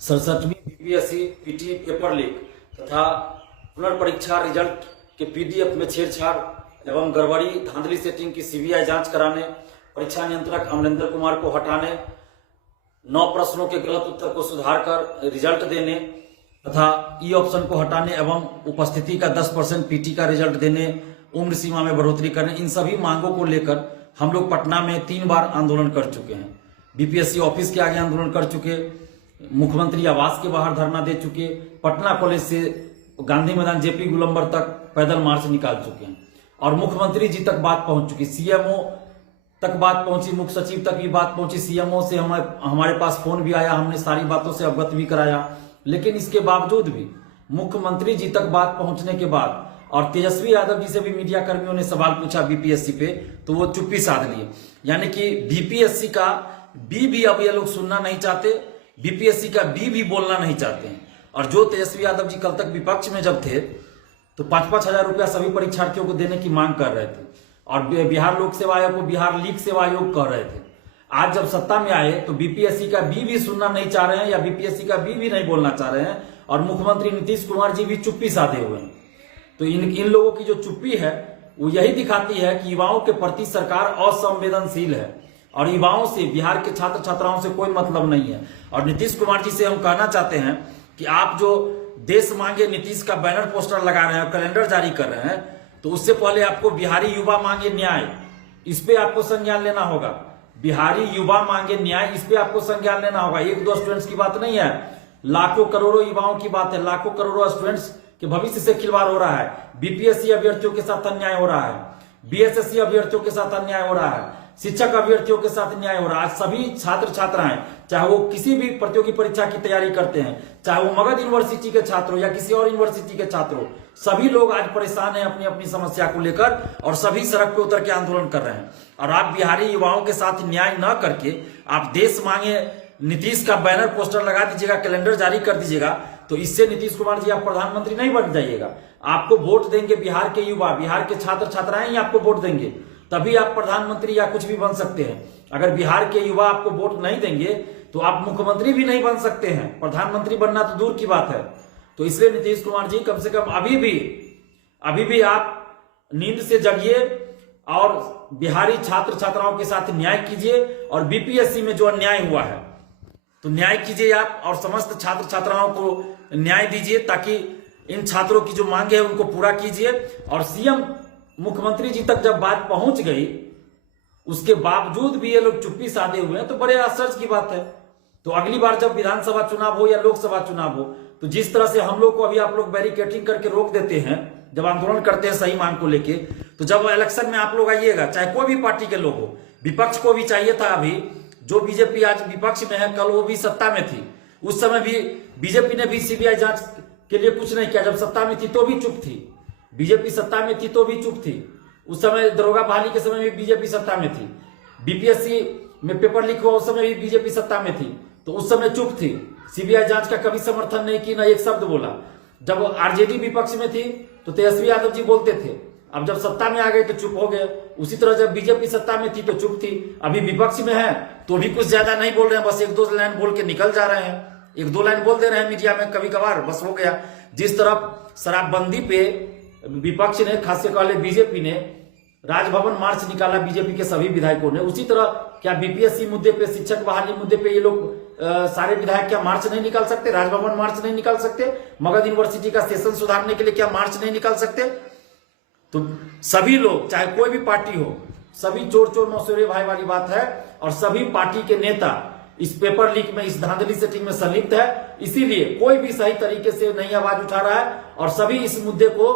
67वीं BPSC PT paper leak तथा पुनर्परीक्षा result के PDF में छेड़छाड़ एवं गड़बड़ी धांधली सेटिंग की सीबीआई जांच कराने, परीक्षा नियंत्रक अमरेंद्र कुमार को हटाने, 9 प्रश्नों के गलत उत्तर को सुधार कर रिजल्ट देने तथा ई ऑप्शन को हटाने एवं उपस्थिति का 10% पीटी का रिजल्ट देने, उम्र सीमा में बढ़ोतरी करने, इन सभी मांगों को लेकर हम लोग पटना में 3 बार आंदोलन कर चुके हैं। बीपीएससी ऑफिस के आगे आंदोलन कर चुके, मुख्यमंत्री आवास के बाहर धरना दे चुके, पटना कॉलेज से गांधी मैदान जेपी गोलंबर तक पैदल मार्च निकाल चुके हैं और मुख्यमंत्री जी तक बात पहुंच चुकी, सीएमओ तक बात पहुंची, मुख्य सचिव तक भी बात पहुंची, सीएमओ से हमारे पास फोन भी आया, हमने सारी बातों से अवगत भी कराया। लेकिन इसके बावजूद भी मुख्यमंत्री जी तक बात पहुंचने के बाद और तेजस्वी यादव जी से भी मीडिया कर्मियों ने सवाल पूछा बीपीएससी पे, तो वो चुप्पी साध लिए। यानी कि बीपीएससी का बी भी अब ये लोग सुनना नहीं चाहते, बीपीएससी का बी भी बोलना नहीं चाहते हैं। और जो तेजस्वी यादव जी कल तक विपक्ष में जब थे तो 5-5 हजार रुपया सभी परीक्षार्थियों को देने की मांग कर रहे थे और बिहार लोक सेवा आयोग को बिहार लीक सेवा आयोग कह रहे थे। आज जब सत्ता में आए तो बीपीएससी का बी भी सुनना नहीं चाह रहे हैं या बीपीएससी का बी भी नहीं बोलना चाह रहे हैं और मुख्यमंत्री नीतीश कुमार जी भी चुप्पी साधे हुए हैं। तो इन लोगों की जो चुप्पी है वो यही दिखाती है कि युवाओं के प्रति सरकार असंवेदनशील है और युवाओं से, बिहार के छात्र छात्राओं से कोई मतलब नहीं है। और नीतीश कुमार जी से हम कहना चाहते हैं कि आप जो देश मांगे नीतीश का बैनर पोस्टर लगा रहे हैं और कैलेंडर जारी कर रहे हैं, तो उससे पहले आपको बिहारी युवा मांगे न्याय, इस पे आपको संज्ञान लेना होगा। बिहारी युवा मांगे न्याय, इस पे आपको संज्ञान लेना होगा। 1-2 स्टूडेंट्स की बात नहीं है, लाखों करोड़ों युवाओं की बात है, लाखों करोड़ों स्टूडेंट्स के भविष्य से खिलवाड़ हो रहा है। बीपीएससी अभ्यर्थियों के साथ अन्याय हो रहा है, बीएसएससी अभ्यर्थियों के साथ अन्याय हो रहा है, शिक्षक अभ्यर्थियों के साथ न्याय हो रहा है। सभी छात्र छात्राएं, चाहे वो किसी भी प्रतियोगी परीक्षा की तैयारी करते हैं, चाहे वो मगध यूनिवर्सिटी के छात्र हो या किसी और यूनिवर्सिटी के छात्र हो, सभी लोग आज परेशान हैं अपनी अपनी समस्या को लेकर और सभी सड़क पे उतर के आंदोलन कर रहे हैं। और आप बिहारी युवाओं के साथ न्याय न करके आप देश मांगे नीतीश का बैनर पोस्टर लगा दीजिएगा, कैलेंडर जारी कर दीजिएगा, तो इससे नीतीश कुमार जी आप प्रधानमंत्री नहीं बन जाइएगा। आपको वोट देंगे बिहार के युवा, बिहार के छात्र छात्राएं ही आपको वोट देंगे, तभी आप प्रधानमंत्री या कुछ भी बन सकते हैं। अगर बिहार के युवा आपको वोट नहीं देंगे तो आप मुख्यमंत्री भी नहीं बन सकते हैं, प्रधानमंत्री बनना तो दूर की बात है। तो इसलिए नीतीश कुमार जी कम से कम अभी भी आप नींद से जगिए और बिहारी छात्र छात्राओं के साथ न्याय कीजिए और बीपीएससी में जो अन्याय हुआ है तो न्याय कीजिए आप और समस्त छात्र छात्राओं को न्याय दीजिए, ताकि इन छात्रों की जो मांगे है उनको पूरा कीजिए। और सीएम मुख्यमंत्री जी तक जब बात पहुंच गई उसके बावजूद भी ये लोग चुप्पी साधे हुए हैं, तो बड़े आश्चर्य की बात है। तो अगली बार जब विधानसभा चुनाव हो या लोकसभा चुनाव हो, तो जिस तरह से हम लोग को अभी आप लोग बैरिकेटिंग करके रोक देते हैं जब आंदोलन करते हैं सही मांग को लेके, तो जब इलेक्शन में आप लोग आइएगा, चाहे कोई भी पार्टी के लोग हो, विपक्ष को भी चाहिए था, अभी जो बीजेपी आज विपक्ष में है, कल वो भी सत्ता में थी, उस समय भी बीजेपी ने भी सीबीआई जांच के लिए कुछ नहीं किया। जब सत्ता में थी तो भी चुप थी, बीजेपी सत्ता में थी तो भी चुप थी। उस समय दरोगा बहाली के समय भी बीजेपी सत्ता में थी, बीपीएससी में पेपर लीक हुआ उस समय भी बीजेपी सत्ता में थी, तो उस समय चुप थी, सीबीआई जांच का कभी समर्थन नहीं की, ना एक शब्द बोला। जब आरजेडी विपक्ष में थी तो तेजस्वी यादव जी बोलते थे, अब जब सत्ता में आ गए तो चुप हो गए। उसी तरह जब बीजेपी सत्ता में थी तो चुप थी, अभी विपक्ष में है तो भी कुछ ज्यादा नहीं बोल रहे हैं, बस 1-2 लाइन बोल के निकल जा रहे हैं, 1-2 लाइन बोल दे रहे हैं मीडिया में कभी कभार, बस हो गया। जिस तरफ शराबबंदी पे विपक्ष ने, खासकर वाले बीजेपी ने राजभवन मार्च निकाला, बीजेपी के सभी विधायकों ने, उसी तरह क्या बीपीएससी मुद्दे पे, शिक्षक बहाली मुद्दे पे ये लोग सारे विधायक क्या मार्च नहीं निकाल सकते, राजभवन मार्च नहीं निकाल सकते, मगध यूनिवर्सिटी का सेशन सुधारने के लिए क्या मार्च नहीं निकाल सकते? तो सभी लोग, चाहे कोई भी पार्टी हो, सभी चोर चोर मौसेरे भाई वाली बात है और सभी पार्टी के नेता इस पेपर लीक में, इस धांधली सेटिंग में संलिप्त है। इसीलिए कोई भी सही तरीके से नहीं आवाज उठा रहा है और सभी इस मुद्दे को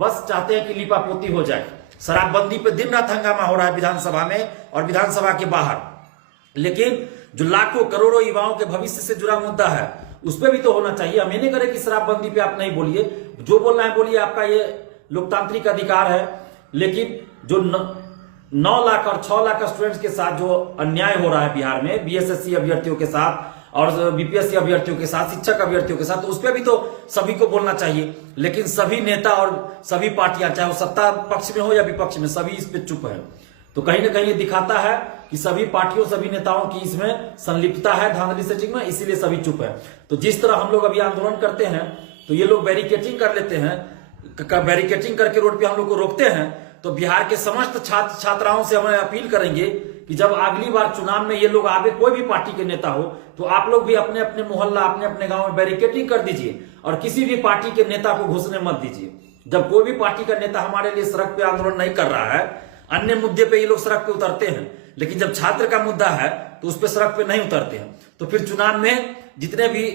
बस चाहते हैं कि लिपापोती हो जाए। शराबबंदी पे दिन रात हंगामा हो रहा है विधानसभा में और विधानसभा के बाहर, लेकिन जो लाखों करोड़ों युवाओं के भविष्य से जुड़ा मुद्दा है उस पर भी तो होना चाहिए। हम ये नहीं करें कि शराबबंदी पे आप नहीं बोलिए, जो बोलना है बोलिए, आपका ये लोकतांत्रिक अधिकार है। लेकिन जो 9 लाख और 6 लाख स्टूडेंट्स के साथ जो अन्याय हो रहा है बिहार में, बीएसएससी अभ्यर्थियों के साथ और बीपीएससी अभ्यर्थियों के साथ, शिक्षक अभ्यर्थियों के साथ, तो उस पर भी तो सभी को बोलना चाहिए। लेकिन सभी नेता और सभी पार्टियां, चाहे वो सत्ता पक्ष में हो या विपक्ष में, सभी इस पे चुप है। तो कहीं ना कहीं ये दिखाता है कि सभी पार्टियों सभी नेताओं की इसमें संलिप्तता है धांधली सेटिंग में, इसीलिए सभी चुप है। तो जिस तरह हम लोग अभी आंदोलन करते हैं तो ये लोग बैरिकेटिंग कर लेते हैं, बैरिकेटिंग करके रोड पे हम लोग को रोकते हैं। तो बिहार के समस्त छात्र छात्राओं से हमें अपील करेंगे कि जब अगली बार चुनाव में ये लोग आगे, कोई भी पार्टी के नेता हो, तो आप लोग भी अपने अपने मोहल्ला अपने अपने गांव में बैरिकेटिंग कर दीजिए और किसी भी पार्टी के नेता को घुसने मत दीजिए। जब कोई भी पार्टी का नेता हमारे लिए सड़क पे आंदोलन नहीं कर रहा है, अन्य मुद्दे पे ये लोग सड़क पे उतरते हैं, लेकिन जब छात्र का मुद्दा है तो उस पर सड़क पे नहीं उतरते हैं। तो फिर चुनाव में जितने भी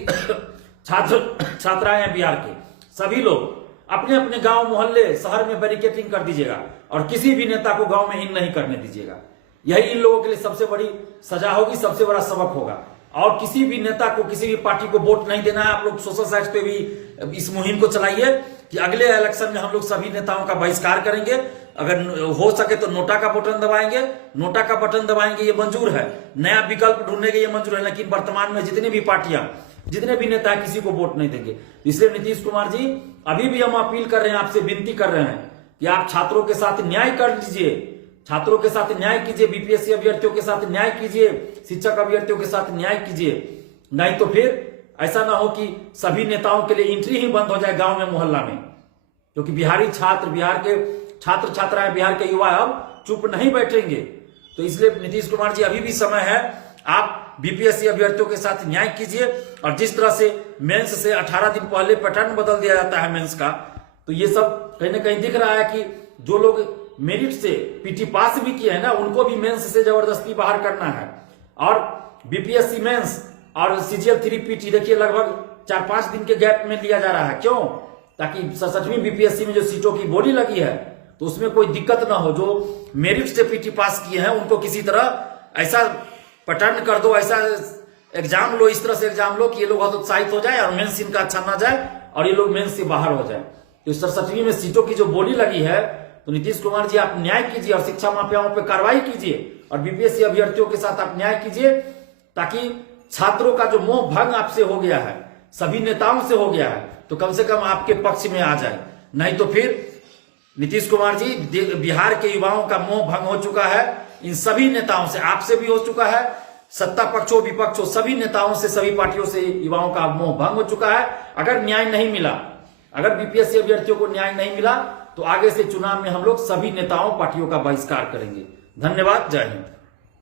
छात्र छात्राएं हैं बिहार के, सभी लोग अपने अपने गांव मोहल्ले शहर में बैरिकेटिंग कर दीजिएगा और किसी भी नेता को गांव में इन नहीं करने दीजिएगा। यही इन लोगों के लिए सबसे बड़ी सजा होगी, सबसे बड़ा सबक होगा। और किसी भी नेता को, किसी भी पार्टी को वोट नहीं देना है। आप लोग सोशल साइट्स पे भी इस मुहिम को चलाइए कि अगले इलेक्शन में हम लोग सभी नेताओं का बहिष्कार करेंगे। अगर हो सके तो नोटा का बटन दबाएंगे, नोटा का बटन दबाएंगे, ये मंजूर है। नया विकल्प ढूंढने के ये मंजूर है, लेकिन वर्तमान में जितने भी पार्टियां, जितने भी नेता किसी को वोट नहीं देंगे। इसलिए नीतीश कुमार जी, अभी भी हम अपील कर रहे हैं, आपसे विनती कर रहे हैं कि आप छात्रों के साथ न्याय कर लीजिए, छात्रों के साथ न्याय कीजिए, बीपीएससी अभ्यर्थियों के साथ न्याय कीजिए, शिक्षक अभ्यर्थियों के साथ न्याय कीजिए। नहीं तो फिर ऐसा ना हो कि सभी नेताओं के लिए एंट्री ही बंद हो जाए गांव में मोहल्ला में, क्योंकि बिहारी छात्र, बिहार के छात्र छात्राएं, बिहार के युवा अब चुप नहीं बैठेंगे। तो इसलिए नीतीश कुमार जी, अभी भी समय है, आप बीपीएससी अभ्यर्थियों के साथ न्याय कीजिए। और जिस तरह से मेंस से 18 दिन पहले पैटर्न बदल दिया जाता है मेंस का, तो ये सब कहीं ना कहीं दिख रहा है कि जो लोग मेरिट से पीटी पास भी किए हैं ना, उनको भी मेंस से जबरदस्ती बाहर करना है। और बीपीएससी मेंस और सीजीएल 3 पीटी देखिए लगभग 4-5 दिन के गैप में लिया जा रहा है। क्यों? ताकि 67वीं बीपीएससी में जो सीटों की बोली लगी है तो उसमें कोई दिक्कत ना हो। जो मेरिट से पीटी पास किए हैं उनको किसी तरह ऐसा पैटर्न कर दो, ऐसा एग्जाम लो, इस तरह से एग्जाम लो कि ये लोग बहुत उत्साहित हो जाए और मेंस इनका अच्छा ना जाए और ये लोग मेंस से बाहर हो जाए। तो 67वीं में सीटों की जो बोली लगी है, तो नीतीश कुमार जी आप न्याय कीजिए और शिक्षा माफियाओं पर कार्रवाई कीजिए और बीपीएससी अभ्यर्थियों के साथ आप न्याय कीजिए, ताकि छात्रों का जो मोह भंग आपसे हो गया है, सभी नेताओं से हो गया है, तो कम से कम आपके पक्ष में आ जाए। नहीं तो फिर नीतीश कुमार जी, बिहार के युवाओं का मोह भंग हो चुका है इन सभी नेताओं से, आपसे भी हो चुका है, सत्ता पक्षों विपक्षों सभी नेताओं से, सभी पार्टियों से युवाओं का मोह भंग हो चुका है। अगर न्याय नहीं मिला, अगर बीपीएससी अभ्यर्थियों को न्याय नहीं मिला, तो आगे से चुनाव में हम लोग सभी नेताओं पार्टियों का बहिष्कार करेंगे। धन्यवाद, जय हिंद।